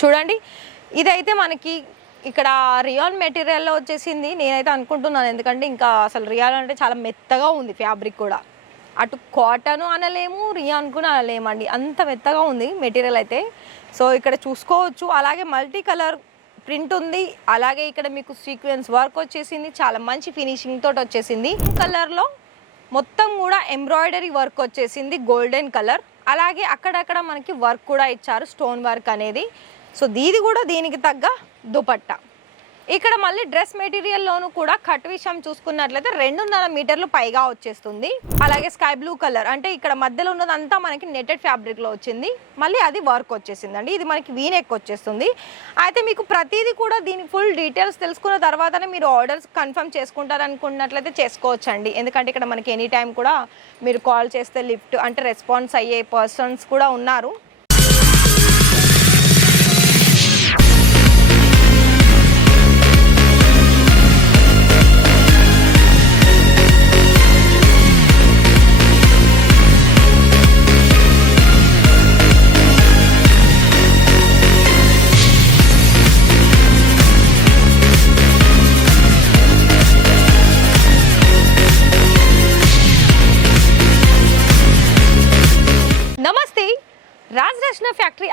చూడండి. ఇదైతే మనకి ఇక్కడ రియాన్ మెటీరియల్లో వచ్చేసింది. నేనైతే అనుకుంటున్నాను ఎందుకంటే ఇంకా అసలు రియాన్ అంటే చాలా మెత్తగా ఉంది ఫ్యాబ్రిక్ కూడా. అటు కాటన్ అనలేము రియాన్ కూడా అనలేమండి. అంత మెత్తగా ఉంది మెటీరియల్ అయితే. సో ఇక్కడ చూసుకోవచ్చు. అలాగే మల్టీ కలర్ ప్రింట్ ఉంది. అలాగే ఇక్కడ మీకు సీక్వెన్స్ వర్క్ వచ్చేసింది. చాలా మంచి ఫినిషింగ్ తోటి వచ్చేసింది. కలర్లో మొత్తం కూడా ఎంబ్రాయిడరీ వర్క్ వచ్చేసింది గోల్డెన్ కలర్. అలాగే అక్కడక్కడ మనకి వర్క్ కూడా ఇచ్చారు స్టోన్ వర్క్ అనేది. సో దీది కూడా దీనికి తగ్గ దుపట్టా. ఇక్కడ మళ్ళీ డ్రెస్ మెటీరియల్లోనూ కూడా కట్ విషయం చూసుకున్నట్లయితే రెండున్నర మీటర్లు పైగా వచ్చేస్తుంది. అలాగే స్కై బ్లూ కలర్ అంటే ఇక్కడ మధ్యలో ఉన్నదంతా మనకి నెటెడ్ ఫ్యాబ్రిక్లో వచ్చింది. మళ్ళీ అది వర్క్ వచ్చేసింది అండి ఇది మనకి వీనెక్ వచ్చేస్తుంది. అయితే మీకు ప్రతిదీ కూడా దీని ఫుల్ డీటెయిల్స్ తెలుసుకున్న తర్వాతనే మీరు ఆర్డర్స్ కన్ఫర్మ్ చేసుకుంటారు అనుకున్నట్లయితే చేసుకోవచ్చండి. ఎందుకంటే ఇక్కడ మనకి ఎనీ టైం కూడా మీరు కాల్ చేస్తే లిఫ్ట్ అంటే రెస్పాన్స్ అయ్యే పర్సన్స్ కూడా ఉన్నారు.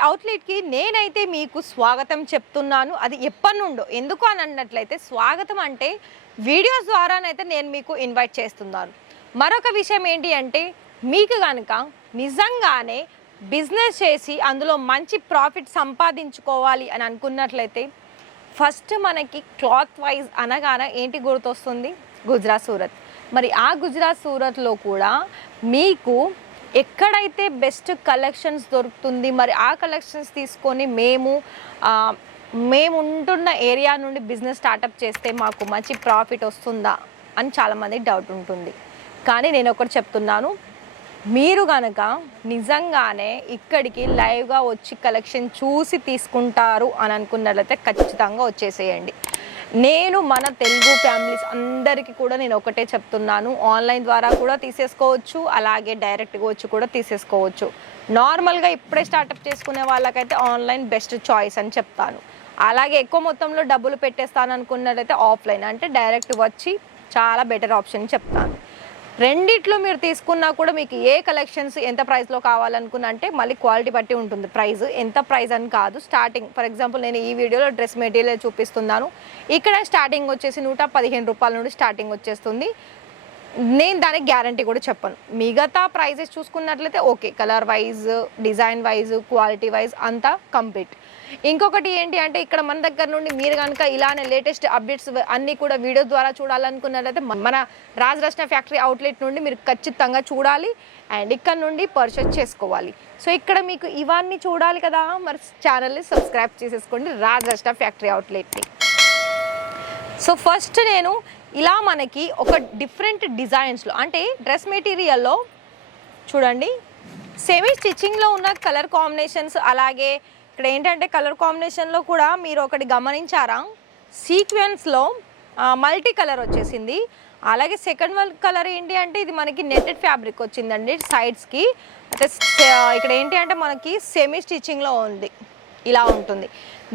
అవుట్లెట్కి నేనైతే మీకు స్వాగతం చెప్తున్నాను. అది ఎప్పటి నుండో ఎందుకు అని అన్నట్లయితే స్వాగతం అంటే వీడియోస్ ద్వారానైతే నేను మీకు ఇన్వైట్ చేస్తున్నాను. మరొక విషయం ఏంటి అంటే మీకు కనుక నిజంగానే బిజినెస్ చేసి అందులో మంచి ప్రాఫిట్ సంపాదించుకోవాలి అని అనుకున్నట్లయితే ఫస్ట్ మనకి క్లాత్ వైజ్ అనగానే ఏంటి గుర్తొస్తుంది? గుజరాత్ సూరత్. మరి ఆ గుజరాత్ సూరత్లో కూడా మీకు ఎక్కడైతే బెస్ట్ కలెక్షన్స్ దొరుకుతుంది మరి ఆ కలెక్షన్స్ తీసుకొని మేము మేము ఉంటున్న ఏరియా నుండి బిజినెస్ స్టార్టప్ చేస్తే మాకు మంచి ప్రాఫిట్ వస్తుందా అని చాలామంది డౌట్ ఉంటుంది. కానీ నేను ఒకటి చెప్తున్నాను మీరు కనుక నిజంగానే ఇక్కడికి లైవ్గా వచ్చి కలెక్షన్ చూసి తీసుకుంటారు అని అనుకున్నట్లయితే ఖచ్చితంగా వచ్చేసేయండి. నేను మన తెలుగు ఫ్యామిలీస్ అందరికీ కూడా నేను ఒకటే చెప్తున్నాను. ఆన్లైన్ ద్వారా కూడా తీసేసుకోవచ్చు అలాగే డైరెక్ట్గా వచ్చి కూడా తీసేసుకోవచ్చు. నార్మల్గా ఇప్పుడే స్టార్టప్ చేసుకునే వాళ్ళకైతే ఆన్లైన్ బెస్ట్ చాయిస్ అని చెప్తాను. అలాగే ఎక్కువ మొత్తంలో డబ్బులు పెట్టేస్తాను అనుకున్నట్లయితే ఆఫ్లైన్ అంటే డైరెక్ట్ వచ్చి చాలా బెటర్ ఆప్షన్ చెప్తాను. రెండిట్లో మీరు తీసుకున్నా కూడా మీకు ఏ కలెక్షన్స్ ఎంత ప్రైస్లో కావాలనుకున్నా అంటే మళ్ళీ క్వాలిటీ బట్టి ఉంటుంది. ప్రైస్ ఎంత ప్రైస్ అని కాదు. స్టార్టింగ్ ఫర్ ఎగ్జాంపుల్ నేను ఈ వీడియోలో డ్రెస్ మెటీరియల్ చూపిస్తున్నాను. ఇక్కడ స్టార్టింగ్ వచ్చేసి నూట పదిహేను రూపాయల నుండి స్టార్టింగ్ వచ్చేస్తుంది. నేను దానికి గ్యారంటీ కూడా చెప్పను. మిగతా ప్రైజెస్ చూసుకున్నట్లయితే okay colour wise design wise quality wise అంతా కంప్లీట్ ఇంకొకటి ఏంటి అంటే ఇక్కడ మన దగ్గర నుండి మీరు కనుక ఇలానే లేటెస్ట్ అప్డేట్స్ అన్నీ కూడా వీడియో ద్వారా చూడాలనుకున్నట్లయితే మన రాజ్ ఫ్యాక్టరీ అవుట్లెట్ నుండి మీరు ఖచ్చితంగా చూడాలి అండ్ ఇక్కడ నుండి పర్చేస్ చేసుకోవాలి. సో ఇక్కడ మీకు ఇవన్నీ చూడాలి కదా మరి ఛానల్ని సబ్స్క్రైబ్ చేసేసుకోండి రాజ్ ఫ్యాక్టరీ అవుట్లెట్ని సో ఫస్ట్ నేను ఇలా మనకి ఒక డిఫరెంట్ డిజైన్స్లో అంటే డ్రెస్ మెటీరియల్లో చూడండి. సెమీ స్టిచ్చింగ్లో ఉన్న కలర్ కాంబినేషన్స్ అలాగే ఇక్కడ ఏంటంటే కలర్ కాంబినేషన్లో కూడా మీరు ఒకటి గమనించారా? సీక్వెన్స్లో మల్టీ కలర్ వచ్చేసింది. అలాగే సెకండ్ వన్ కలర్ ఏంటి అంటే ఇది మనకి నెట్టెడ్ ఫ్యాబ్రిక్ వచ్చిందండి సైడ్స్కి అంటే ఇక్కడ ఏంటి అంటే మనకి సెమీ స్టిచ్చింగ్లో ఉంది. ఇలా ఉంటుంది.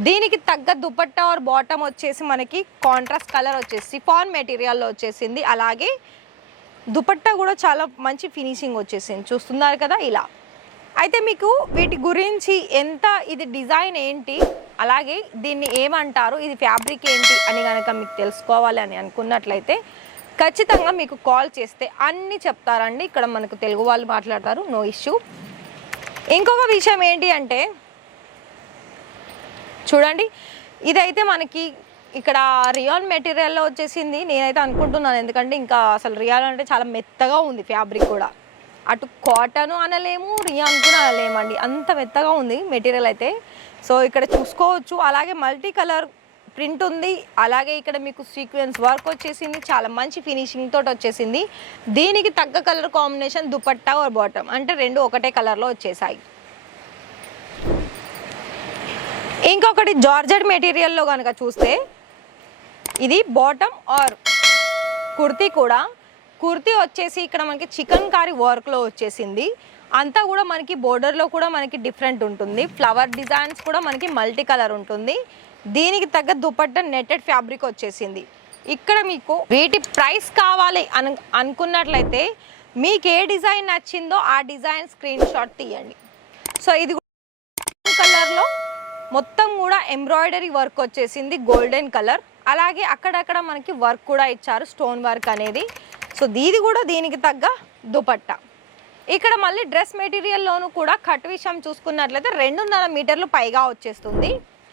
దీనికి తగ్గ దుపట్టా ఆర్ బాటమ్ వచ్చేసి మనకి కాంట్రాస్ట్ కలర్ వచ్చేసి సిఫాన్ మెటీరియల్లో వచ్చేసింది. అలాగే దుపట్టా కూడా చాలా మంచి ఫినిషింగ్ వచ్చేసింది. చూస్తున్నారు కదా ఇలా. అయితే మీకు వీటి గురించి ఎంత ఇది డిజైన్ ఏంటి అలాగే దీన్ని ఏమంటారు ఇది ఫ్యాబ్రిక్ ఏంటి అని కనుక మీకు తెలుసుకోవాలి అని అనుకున్నట్లయితే ఖచ్చితంగా మీకు కాల్ చేస్తే అన్నీ చెప్తారండి. ఇక్కడ మనకు తెలుగు వాళ్ళు మాట్లాడతారు. No issue. ఇంకొక విషయం ఏంటి అంటే చూడండి. ఇదైతే మనకి ఇక్కడ రియాన్ మెటీరియల్లో వచ్చేసింది. నేనైతే అనుకుంటున్నాను. ఎందుకంటే ఇంకా అసలు రియాన్ అంటే చాలా మెత్తగా ఉంది ఫ్యాబ్రిక్ కూడా. అటు కాటన్ అనలేము రియాన్ కూడా అనలేమండి. అంత మెత్తగా ఉంది మెటీరియల్ అయితే. సో ఇక్కడ చూసుకోవచ్చు. అలాగే మల్టీ కలర్ ప్రింట్ ఉంది. అలాగే ఇక్కడ మీకు సీక్వెన్స్ వర్క్ వచ్చేసింది. చాలా మంచి ఫినిషింగ్ తోటి వచ్చేసింది. దీనికి తగ్గ colour combination dupatta or bottom. అంటే రెండు ఒకటే కలర్లో వచ్చేసాయి. ఇంకొకటి జార్జెట్ మెటీరియల్లో కనుక చూస్తే ఇది బాటమ్ ఆర్ కుర్తీ కూడా. కుర్తీ వచ్చేసి ఇక్కడ మనకి చికెన్ కారీ వర్క్లో వచ్చేసింది. అంతా కూడా మనకి బోర్డర్లో కూడా మనకి డిఫరెంట్ ఉంటుంది. ఫ్లవర్ డిజైన్స్ కూడా మనకి మల్టీ కలర్ ఉంటుంది. దీనికి తగ్గ దుపట్ట నెట్టెడ్ ఫ్యాబ్రిక్ వచ్చేసింది. ఇక్కడ మీకు వీటి ప్రైస్ కావాలి అను అనుకున్నట్లయితే మీకు ఏ డిజైన్ నచ్చిందో ఆ డిజైన్ స్క్రీన్ షాట్ తీయండి. సో ఇది కలర్లో మొత్తం కూడా ఎంబ్రాయిడరీ వర్క్ వచ్చేసింది గోల్డెన్ కలర్. అలాగే అక్కడక్కడ మనకి వర్క్ కూడా ఇచ్చారు స్టోన్ వర్క్ అనేది. సో దీది కూడా దీనికి తగ్గ దుపట్టా. ఇక్కడ మళ్ళీ డ్రెస్ మెటీరియల్లోనూ కూడా కట్ విషయం చూసుకున్నట్లయితే రెండున్నర మీటర్లు పైగా వచ్చేస్తుంది.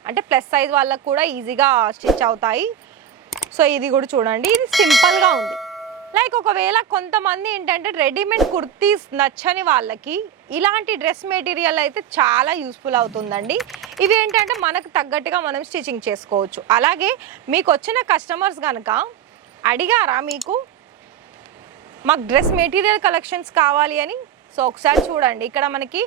అంటే ప్లస్ సైజ్ వాళ్ళకు కూడా ఈజీగా స్టిచ్ అవుతాయి. సో ఇది కూడా చూడండి. ఇది సింపుల్గా ఉంది. లైక్ ఒకవేళ కొంతమంది ఏంటంటే రెడీమేడ్ కుర్తీస్ నచ్చని వాళ్ళకి ఇలాంటి డ్రెస్ మెటీరియల్ అయితే చాలా యూస్ఫుల్ అవుతుందండి. ఇవి ఏంటంటే మనకు తగ్గట్టుగా మనం స్టిచ్చింగ్ చేసుకోవచ్చు. అలాగే మీకు వచ్చిన కస్టమర్స్ కనుక అడిగారా మీకు మాకు డ్రెస్ మెటీరియల్ కలెక్షన్స్ కావాలి అని? సో ఒకసారి చూడండి. ఇక్కడ మనకి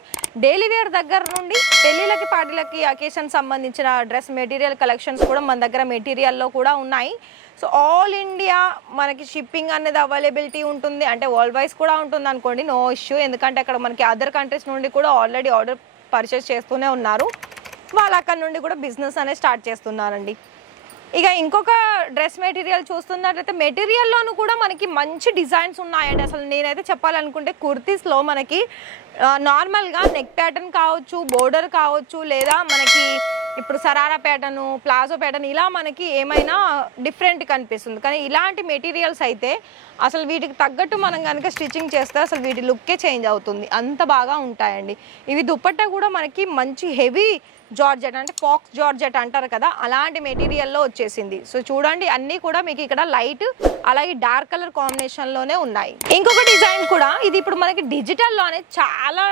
డైలీ వేర్ దగ్గర నుండి పెళ్ళిళ్ళకి పార్టీలకి అకేషన్ సంబంధించిన డ్రెస్ మెటీరియల్ కలెక్షన్స్ కూడా మన దగ్గర మెటీరియల్లో కూడా ఉన్నాయి. సో ఆల్ ఇండియా మనకి షిప్పింగ్ అనేది అవైలబిలిటీ ఉంటుంది. అంటే వరల్డ్ వైజ్ కూడా ఉంటుంది అనుకోండి. No issue. ఎందుకంటే అక్కడ మనకి అదర్ కంట్రీస్ నుండి కూడా ఆల్రెడీ ఆర్డర్ పర్చేస్ చేస్తూనే ఉన్నారు. వాళ్ళు అక్కడ నుండి కూడా బిజినెస్ అనేది స్టార్ట్ చేస్తున్నారండి. ఇక ఇంకొక డ్రెస్ మెటీరియల్ చూస్తున్నట్లయితే మెటీరియల్లోనూ కూడా మనకి మంచి డిజైన్స్ ఉన్నాయండి. అసలు నేనైతే చెప్పాలనుకుంటే కుర్తీస్లో మనకి నార్మల్గా నెక్ ప్యాటర్న్ కావచ్చు బోర్డర్ కావచ్చు లేదా మనకి ఇప్పుడు సరారా ప్యాటర్ను ప్లాజో ప్యాటర్న్ ఇలా మనకి ఏమైనా డిఫరెంట్ కనిపిస్తుంది. కానీ ఇలాంటి మెటీరియల్స్ అయితే అసలు వీటికి తగ్గట్టు మనం కనుక స్టిచ్చింగ్ చేస్తే అసలు వీటి లుక్కే చేంజ్ అవుతుంది. అంత బాగా ఉంటాయండి. ఇవి దుప్పట్ట కూడా మనకి మంచి హెవీ జార్జెట్ అంటే ఫాక్స్ జార్జెట్ అంటారు కదా అలాంటి మెటీరియల్లో వచ్చేసింది. సో చూడండి అన్నీ కూడా మీకు ఇక్కడ లైట్ అలాగే డార్క్ కలర్ కాంబినేషన్లోనే ఉన్నాయి. ఇంకొక డిజైన్ కూడా ఇది ఇప్పుడు మనకి డిజిటల్లోనే చాలా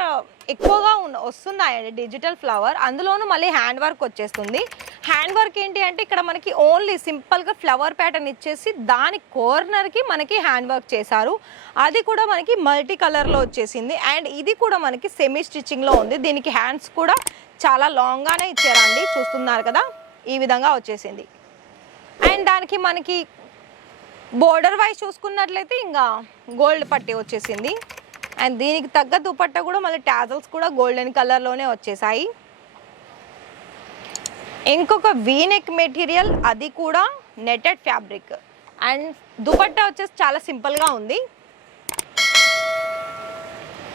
ఎక్కువగా ఉన్న వస్తున్నాయండి డిజిటల్ ఫ్లవర్. అందులోనూ మళ్ళీ హ్యాండ్ వర్క్ వచ్చేస్తుంది. హ్యాండ్ వర్క్ ఏంటి అంటే ఇక్కడ మనకి ఓన్లీ సింపుల్గా ఫ్లవర్ ప్యాటర్న్ ఇచ్చేసి దాని కార్నర్కి మనకి హ్యాండ్ వర్క్ చేశారు. అది కూడా మనకి మల్టీ కలర్లో వచ్చేసింది. అండ్ ఇది కూడా మనకి సెమీ స్టిచ్చింగ్లో ఉంది. దీనికి హ్యాండ్స్ కూడా చాలా లాంగ్గానే ఇచ్చారండి. చూస్తున్నారు కదా? ఈ విధంగా వచ్చేసింది. అండ్ దానికి మనకి బోర్డర్ వైజ్ చూసుకున్నట్లయితే ఇంకా గోల్డ్ పట్టి వచ్చేసింది. అండ్ దీనికి తగ్గ దుపట్ట కూడా మళ్ళీ టాజల్స్ కూడా గోల్డెన్ కలర్లోనే వచ్చేసాయి. ఇంకొక వీనెక్ మెటీరియల్ అది కూడా నెటెడ్ ఫ్యాబ్రిక్ అండ్ దుపట్టా వచ్చేసి చాలా సింపుల్గా ఉంది.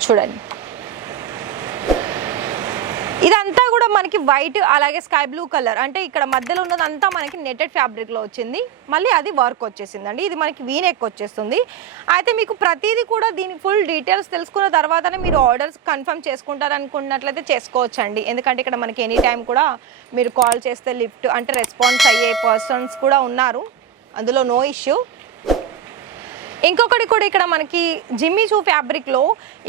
చూడండి. ఇదంతా కూడా మనకి వైట్ అలాగే స్కై బ్లూ కలర్. అంటే ఇక్కడ మధ్యలో ఉన్నదంతా మనకి నెటెడ్ ఫ్యాబ్రిక్లో వచ్చింది. మళ్ళీ అది వర్క్ వచ్చేసింది అండి ఇది మనకి వీనెక్ వచ్చేస్తుంది. అయితే మీకు ప్రతిదీ కూడా దీని ఫుల్ డీటెయిల్స్ తెలుసుకున్న తర్వాతనే మీరు ఆర్డర్స్ కన్ఫర్మ్ చేసుకుంటారు అనుకున్నట్లయితే చేసుకోవచ్చు అండి ఎందుకంటే ఇక్కడ మనకి ఎనీ టైం కూడా మీరు కాల్ చేస్తే లిఫ్ట్ అంటే రెస్పాన్స్ అయ్యే పర్సన్స్ కూడా ఉన్నారు. అందులో నో ఇష్యూ. ఇంకొకటి కూడా ఇక్కడ మనకి జిమ్మి చూ ఫ్యాబ్రిక్లో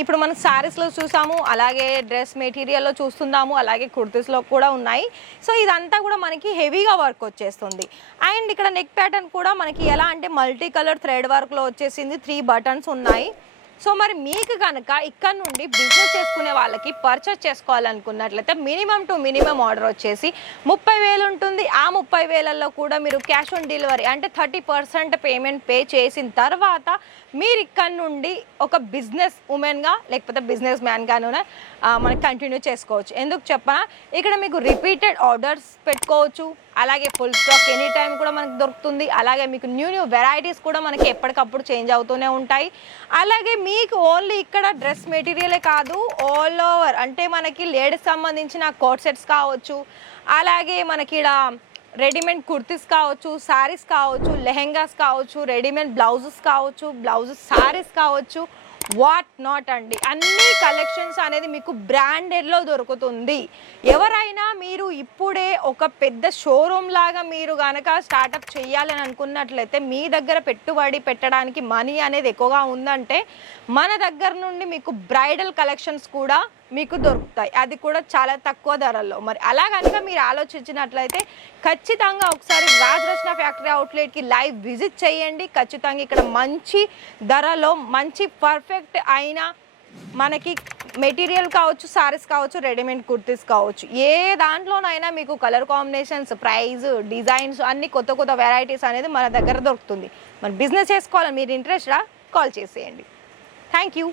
ఇప్పుడు మనం శారీస్లో చూసాము అలాగే డ్రెస్ మెటీరియల్లో చూస్తున్నాము అలాగే కుర్తీస్లో కూడా ఉన్నాయి. సో ఇదంతా కూడా మనకి హెవీగా వర్క్ వచ్చేస్తుంది. అండ్ ఇక్కడ నెక్ ప్యాటర్న్ కూడా మనకి ఎలా అంటే మల్టీ కలర్ థ్రెడ్ వర్క్లో వచ్చేసింది త్రీ బటన్స్ ఉన్నాయి. సో మరి మీకు కనుక ఇక్కడ నుండి బిజినెస్ చేసుకునే వాళ్ళకి పర్చేస్ చేసుకోవాలనుకున్నట్లయితే మినిమం టు మినిమం ఆర్డర్ వచ్చేసి ముప్పై వేలు ఉంటుంది. ఆ ముప్పై వేలల్లో కూడా మీరు క్యాష్ ఆన్ డెలివరీ అంటే థర్టీ పర్సెంట్ పేమెంట్ పే చేసిన తర్వాత మీరు ఇక్కడ నుండి ఒక బిజినెస్ ఉమెన్గా లేకపోతే బిజినెస్ మ్యాన్గాను మనం కంటిన్యూ చేసుకోవచ్చు. ఎందుకు చెప్పనా? ఇక్కడ మీకు రిపీటెడ్ ఆర్డర్స్ పెట్టుకోవచ్చు. అలాగే ఫుల్ స్టాక్ ఎనీ టైం కూడా మనకు దొరుకుతుంది. అలాగే మీకు న్యూ న్యూ వెరైటీస్ కూడా మనకి ఎప్పటికప్పుడు చేంజ్ అవుతూనే ఉంటాయి. అలాగే మీకు ఓన్లీ ఇక్కడ డ్రెస్ మెటీరియలే కాదు ఆల్ ఓవర్ అంటే మనకి లేడీస్ సంబంధించిన కోట్ సెట్స్ కావచ్చు. అలాగే మనకి ఇక్కడ రెడీమేడ్ కుర్తీస్ కావచ్చు శారీస్ కావచ్చు లెహెంగాస్ కావచ్చు రెడీమేడ్ బ్లౌజెస్ కావచ్చు బ్లౌజెస్ శారీస్ కావచ్చు వాట్ నాట్ అండి. అన్ని కలెక్షన్స్ అనేది మీకు బ్రాండెడ్లో దొరుకుతుంది. ఎవరైనా మీరు ఇప్పుడే ఒక పెద్ద షోరూమ్ లాగా మీరు కనుక స్టార్టప్ చేయాలని అనుకున్నట్లయితే మీ దగ్గర పెట్టుబడి పెట్టడానికి మనీ అనేది ఎక్కువగా ఉందంటే మన దగ్గర నుండి మీకు బ్రైడల్ కలెక్షన్స్ కూడా మీకు దొరుకుతాయి. అది కూడా చాలా తక్కువ ధరల్లో. మరి అలా కనుక మీరు ఆలోచించినట్లయితే ఖచ్చితంగా ఒకసారి రాజరత్న ఫ్యాక్టరీ అవుట్లెట్కి లైవ్ విజిట్ చేయండి. ఖచ్చితంగా ఇక్కడ మంచి ధరలో మంచి పర్ఫెక్ట్ అయిన మనకి మెటీరియల్ కావచ్చు సారీస్ కావచ్చు రెడీమేడ్ కుర్తీస్ కావచ్చు. ఏ దాంట్లోనైనా మీకు కలర్ కాంబినేషన్స్ ప్రైస్ డిజైన్స్ అన్ని కొత్త కొత్త వెరైటీస్ అనేది మన దగ్గర దొరుకుతుంది. మరి బిజినెస్ చేసుకోవాలని మీరు ఇంట్రెస్టా కాల్ చేసేయండి. Thank you